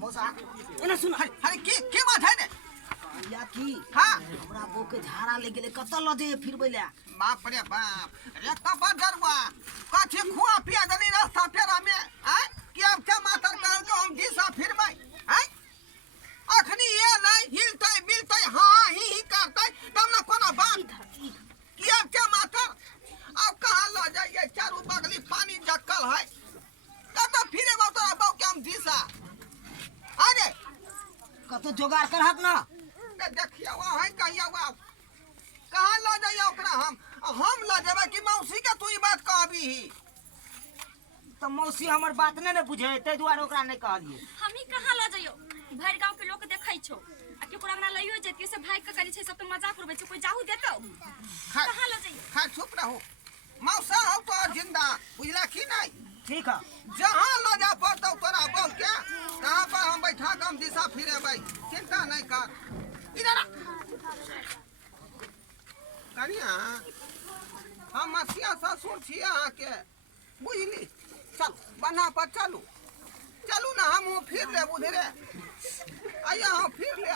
मौसा एना सुन अरे के बात है ने या की हां हमरा बो के झाड़ा ले गेले कत ल जे फिरबैला बाप रे बाप रे कबर डरवा काछे खुआ पिया दनी रास्ता पेरा में हैं कि अब क्या मातर कहल के हम दिशा फिरबै हैं अखनी ये नहीं हिलतै मिलतै हां ही करतै तब ना कोनो बात कि अब क्या मातर अब कहां ल जाइए चारों बगली पानी जक्कल है कत फिरे तोरा बो के हम दिशा अरे कत जोगाड़ करहक ना देखिए वो है कहिया वो कहां ल जाइए ओकरा हम ल जेबे कि मौसी के तू ई बात कहबी त मौसी हमर बात ने बुझे तै दुआरे ओकरा नहीं कहलिए हम ही कहां ल जाइयो भर गांव के लोग देखै छौ आ के कोरा ना लइयो जेत के से भाई के करी छै सब तो मजाक करबै छै कोई जाहू देतौ कहां ल जाइयो खा चुप रहो मौसा हो तो जिंदा बुझला कि नहीं ठीक है जहां ल जा पड़तौ तोरा बोल के तहां पर हम बैठा के हम दिशा फिरेबै चिंता नहीं कर इधर कनिया हम मसिया ससुर छी अहाँ के बुझली चल बना पर चलू चलू ना हम फिर ले उधरे आइया हम फिर ले